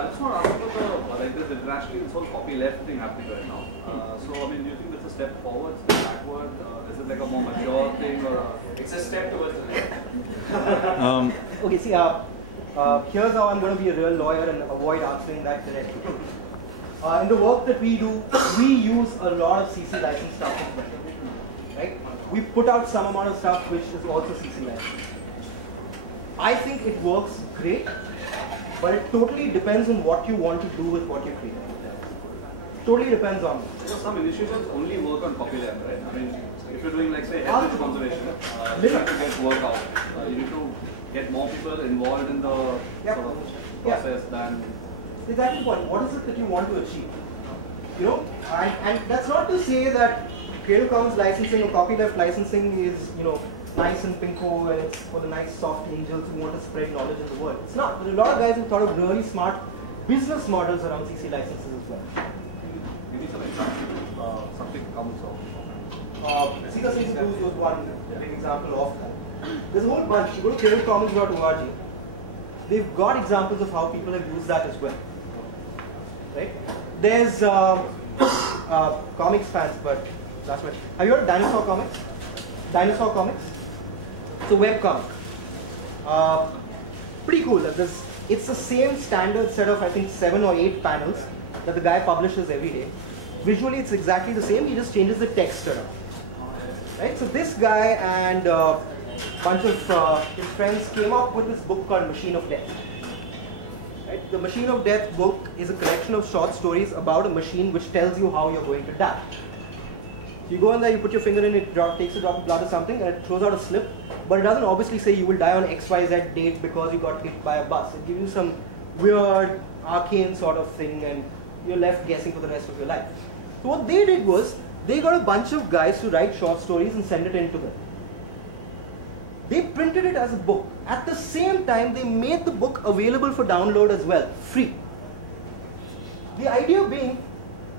I just want to ask about the, like this internationally, this whole copyleft thing happening right now. So, I mean, do you think that's a step forward, step backward? Is it like a more mature thing, or it's a step towards the right? Okay, see, here's how I'm going to be a real lawyer and avoid answering that directly. In the work that we do, we use a lot of CC license stuff as well, right? We put out some amount of stuff which is also CC license. I think it works great, but it totally depends on what you want to do with what you create. Totally depends on. So some initiatives only work on copyleft, right? I mean, if you're doing like say heritage conservation, you have to get work out. You need to get more people involved in the sort of process than. Exactly the point. What is it that you want to achieve? You know, and that's not to say that Creative Commons licensing or copyleft licensing is, you know, nice and pinko and it's for the nice soft angels who want to spread knowledge in the world. It's not. There are a lot of guys who thought of really smart business models around CC licenses as well. Maybe some example, something comes off. Sita CC was one big example of that. There's a whole bunch. You go to creativecommons.org. They've got examples of how people have used that as well. Right? There's comics fans, but that's what. Have you heard of Dinosaur Comics? Dinosaur Comics. It's a webcomic. Pretty cool. It's the same standard set of I think 7 or 8 panels that the guy publishes every day. Visually, it's exactly the same. He just changes the text around. Right? So this guy and a bunch of his friends came up with this book called Machine of Death. Right? The Machine of Death book is a collection of short stories about a machine which tells you how you're going to die. You go in there, you put your finger in, it takes a drop of blood or something, and it throws out a slip, but it doesn't obviously say you will die on XYZ date because you got hit by a bus. It gives you some weird, arcane sort of thing, and you're left guessing for the rest of your life. So what they did was, they got a bunch of guys to write short stories and send it in to them. They printed it as a book. At the same time, they made the book available for download as well, free. The idea being,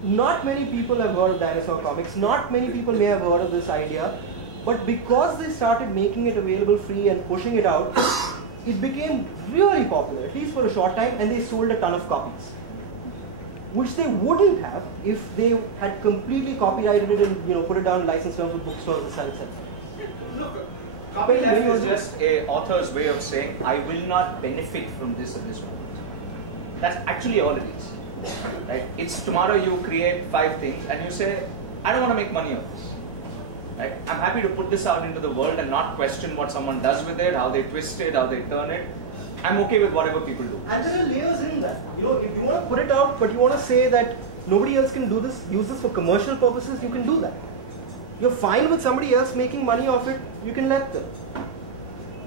not many people have heard of Dinosaur Comics, not many people may have heard of this idea, but because they started making it available free and pushing it out, it became really popular, at least for a short time, and they sold a ton of copies. Which they wouldn't have if they had completely copyrighted it and put it down in license terms with bookstores and sell it. Look, copyleft is just an author's way of saying, I will not benefit from this at this moment. That's actually all it is. Right? It's tomorrow you create 5 things and you say, I don't want to make money on this. Right? I'm happy to put this out into the world and not question what someone does with it, how they twist it, how they turn it. I'm okay with whatever people do. And there are layers in that. If you want to put it out, but you want to say that nobody else can do this, use this for commercial purposes, you can do that. You're fine with somebody else making money off it, you can let them.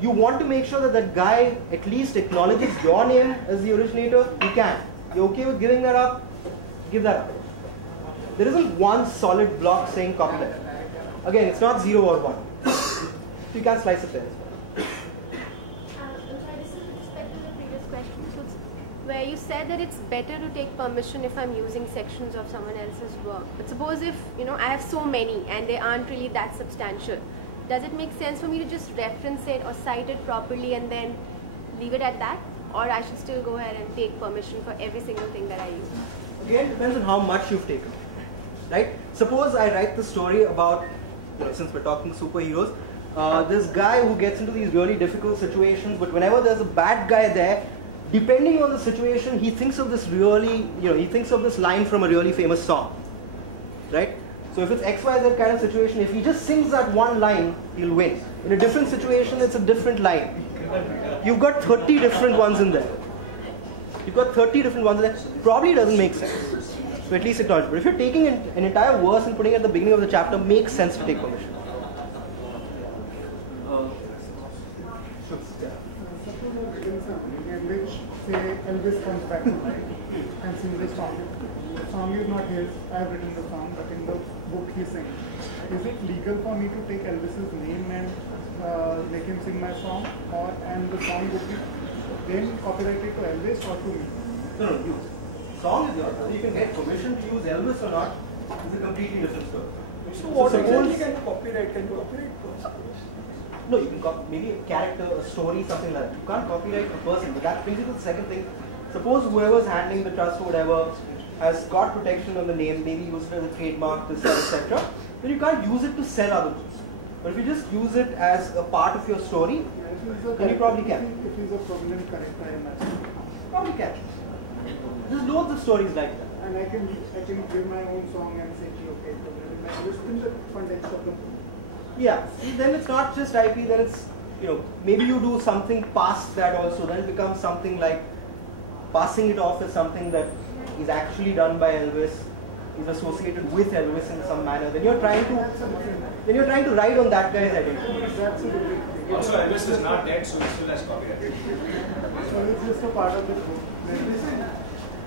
You want to make sure that that guy at least acknowledges your name as the originator, you can. You're okay with giving that up? Give that up. There isn't one solid block saying copyleft. Again, it's not 0 or 1. So you can't slice it there as well. I'm sorry, this is with respect to the previous question. So where you said that it's better to take permission if I'm using sections of someone else's work. But suppose if I have so many and they aren't really that substantial, does it make sense for me to just reference it or cite it properly and then leave it at that? Or I should still go ahead and take permission for every single thing that I use? Again, depends on how much you've taken. Right? Suppose I write the story about, since we're talking superheroes, this guy who gets into these really difficult situations, but whenever there's a bad guy there, depending on the situation, he thinks of this really, he thinks of this line from a really famous song. Right? So if it's XYZ kind of situation, if he just sings that one line, he'll win. In a different situation, it's a different line. You've got 30 different ones in there. You've got 30 different ones in there. Probably doesn't make sense. So at least acknowledge. But if you're taking an entire verse and putting it at the beginning of the chapter, makes sense to take permission. Suppose I've written something in which, say, Elvis comes back to life and sings the song. The song is not his, I have written the song, but in the book he sings. Is it legal for me to take Elvis's name and make him sing my song, and the song would be then copyrighted to Elvis or to me? No, use. Song is yours. Whether you can get permission to use Elvis or not is a completely different story. So what exactly can you copyright? Can you copyright? No, you can maybe a character, a story, something like that. You can't copyright a person, but that brings you to the second thing. Suppose whoever's handling the trust or whatever has got protection on the name, maybe used it as a trademark to sell, etc. Then you can't use it to sell other books. But if you just use it as a part of your story, then you probably can. If he's a prominent character in that, Probably can. There's loads of stories like that. and I can give my own song and say, okay, so just in the context of the book. Yeah, then it's not just IP, then it's, maybe you do something past that also, then it becomes something like passing it off as something that is actually done by Elvis, is associated with Elvis in some manner. Then you're trying to ride on that guy's identity. That's a different thing. Also, Elvis is not dead, so he still has copyright. So it's just a part of the book.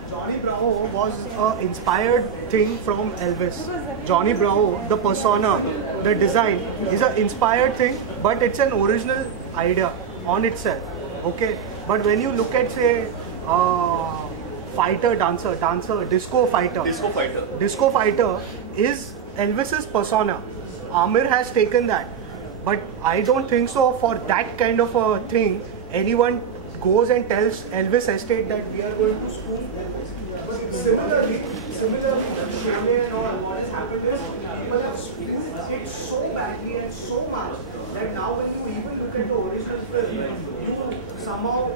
Johnny Bravo was an inspired thing from Elvis. Johnny Bravo, the persona, the design is an inspired thing, but it's an original idea on itself. Okay, but when you look at, say, dancer, disco fighter is Elvis's persona. Amir has taken that, but I don't think so. For that kind of a thing, anyone goes and tells Elvis Estate that we are going to spoof Elvis. But similarly, Sholay and all, what has happened is people have spoofed it so badly and so much that now when you even look at the original film, you somehow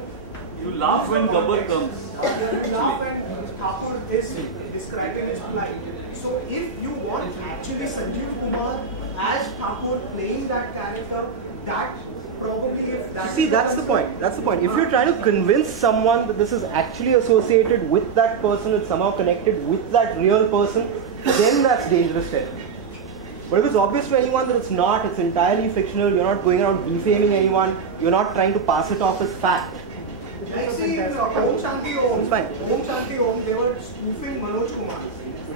You laugh when Gabbar comes. you laugh and Thakur is describing his plight. So if you want actually Sanjeev Kumar as Thakur playing that character, that probably if that... See, that's the point. That's the point. If you're trying to convince someone that this is actually associated with that person, it's somehow connected with that real person, then that's dangerous territory. But if it's obvious to anyone that it's not, it's entirely fictional, you're not going around defaming anyone, you're not trying to pass it off as fact. Like see in Om Shanti Om, It's fine. Om Shanti Om, they were spoofing Manoj Kumar.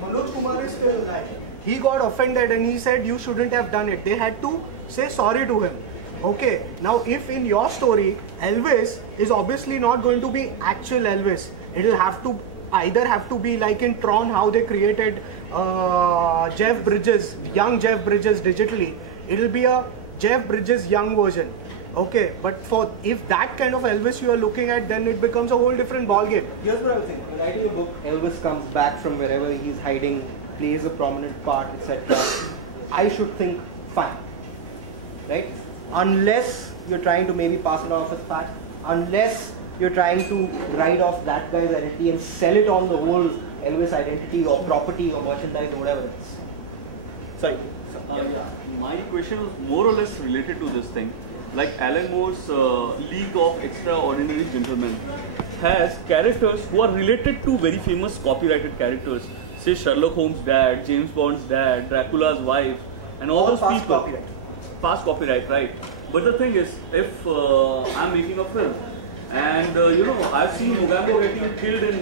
Manoj Kumar is still alive. He got offended and he said you shouldn't have done it. They had to say sorry to him. Okay, now if in your story, Elvis is obviously not going to be actual Elvis. It'll either have to be like in Tron, how they created Jeff Bridges, young Jeff Bridges digitally. It'll be a Jeff Bridges young version. Okay, but if that kind of Elvis you are looking at, then it becomes a whole different ballgame. Here's what I was thinking. When writing a book, Elvis comes back from wherever he's hiding, plays a prominent part, etc. I should think, fine. Right? Unless you're trying to maybe pass it off as fact, unless you're trying to write off that guy's identity and sell it on the whole Elvis identity or property or merchandise or whatever it is. Sorry. Yeah. My question was more or less related to this thing. Like Alan Moore's League of Extraordinary Gentlemen has characters who are related to very famous copyrighted characters. Say Sherlock Holmes' dad, James Bond's dad, Dracula's wife, and all those past people. Copyright. Past copyright, right? But the thing is, if I'm making a film, and I've seen Mogambo getting killed in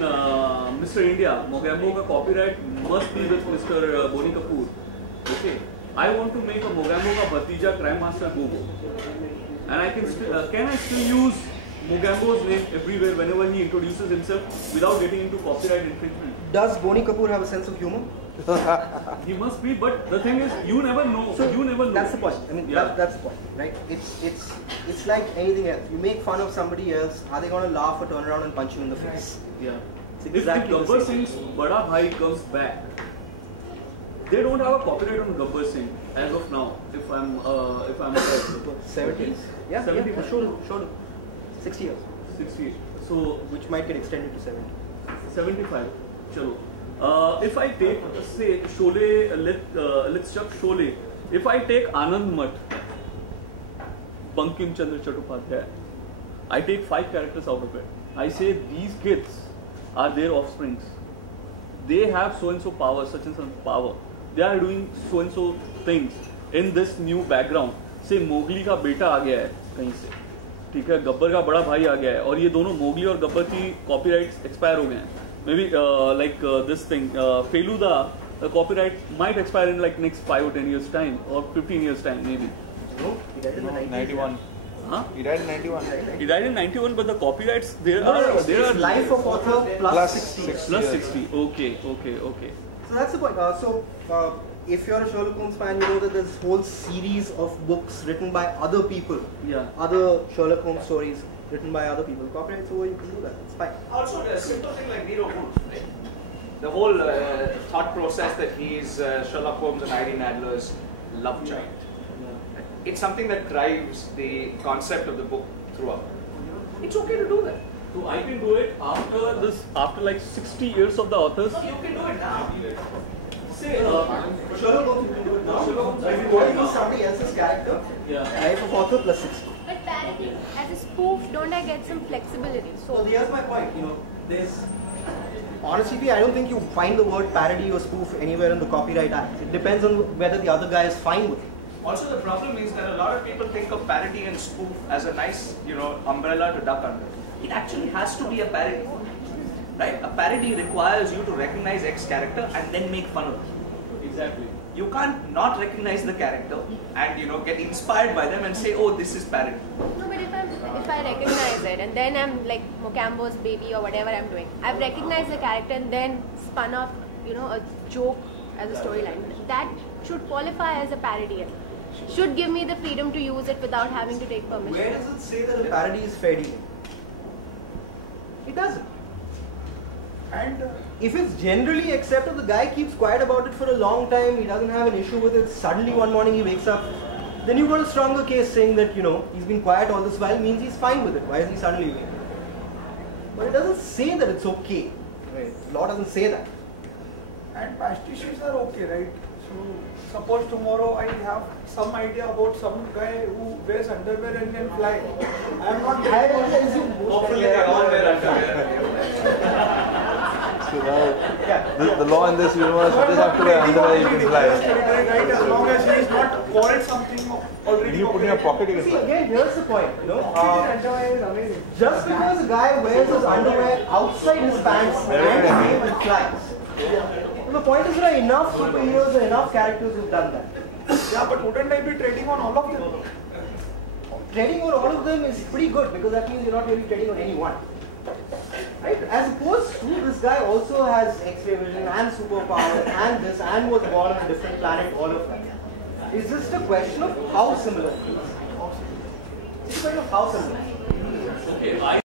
Mr. India. Mogambo ka copyright must be with Mr. Boni Kapoor. Okay, I want to make a Mogambo ka Bhatija Crime Master Gogo, and I can I still use Mogambo's name everywhere whenever he introduces himself without getting into copyright infringement? Does Boni Kapoor have a sense of humor? He must be, but the thing is, you never know. So you never know. That's the point. I mean, Yeah. that's the point, right? It's like anything else. You make fun of somebody else, are they going to laugh or turn around and punch you in the face? Yeah. It's If exactly the Gabbar same. Singh's Bada Bhai comes back, they don't have a copyright on Gabbar Singh as of now. If I'm right. 70s? Yeah, 70. yeah, sure. 60 years, 60. So which might get extended to 70. 75. Chalo. If I take, say, Sholay, let's chuck Sholay. If I take Anand Math, Bankim Chandra Chattopadhyay, I take 5 characters out of it. I say these kids are their offsprings. They have so and so power, such and such power. They are doing so and so things in this new background. Say Mowgli का बेटा आ गया है कहीं से, ठीक है, गब्बर का बड़ा भाई आ गया है, और ये दोनों मोगली और गब्बर की कॉपीराइट्स एक्सपायर हो गए हैं. Maybe like this thing, Feluda, the copyright might expire in like next 5 or 10 years time or 15 years time maybe. No, he died in the 90s. 91. Huh? He died in 91. He died in 91, but the copyrights there No, are life of author plus Plus 60. 60. plus 60. Okay. So that's the point. If you're a Sherlock Holmes fan, you know that there's a whole series of books written by other people, Yeah. other Sherlock Holmes stories, written by other people. Copyright, so you can do that. It's fine. Also, a simple thing like Nero Wolfe, right? The whole thought process that he's Sherlock Holmes and Irene Adler's love child. It's something that drives the concept of the book throughout. It's okay to do that. So I can do it after like 60 years of the authors. You can do it now. Say, Sherlock Holmes, you can do it now. If you want to use somebody else's character, life of author plus 60. But parody, as a spoof, don't I get some flexibility? So here's my point. Honestly, I don't think you find the word parody or spoof anywhere in the Copyright Act. It depends on whether the other guy is fine with it. Also, the problem is that a lot of people think of parody and spoof as a nice, umbrella to duck under. It actually has to be a parody, right? A parody requires you to recognize X character and then make fun of it. Exactly. You can't not recognize the character and get inspired by them and say, oh, this is parody. No, but if I recognize it and then I'm like Mocambo's baby or whatever I'm doing, I've recognized the character and then spun up, a joke as a storyline. That should qualify as a parody. Should give me the freedom to use it without having to take permission. Where does it say that a parody is fair dealing? It doesn't. And if it's generally accepted, the guy keeps quiet about it for a long time, he doesn't have an issue with it, suddenly one morning he wakes up, then you've got a stronger case saying that, he's been quiet all this while, means he's fine with it. Why is he suddenly waking up? But it doesn't say that it's okay. Right? The law doesn't say that. And pastiches are okay, right? So suppose tomorrow I have some idea about some guy who wears underwear and can fly. I am not. Hopefully they all wear underwear. So now, the law in this universe, you just have to wear underwear, you can fly. Right, as long as he is not called something already. You put in your pocket, you can See, fly. again, here's the point. Underwear is amazing. Just because a guy wears his underwear outside his pants and flies. The point is there are enough superheroes and enough characters who've done that. Yeah, but wouldn't I be trading on all of them? Trading on all of them is pretty good because that means you're not really trading on any one. Right? As opposed to this guy also has X-ray vision and superpower and this and was born on a different planet, all of that. It's just a question of how similar it is. It's a question of how similar. Okay,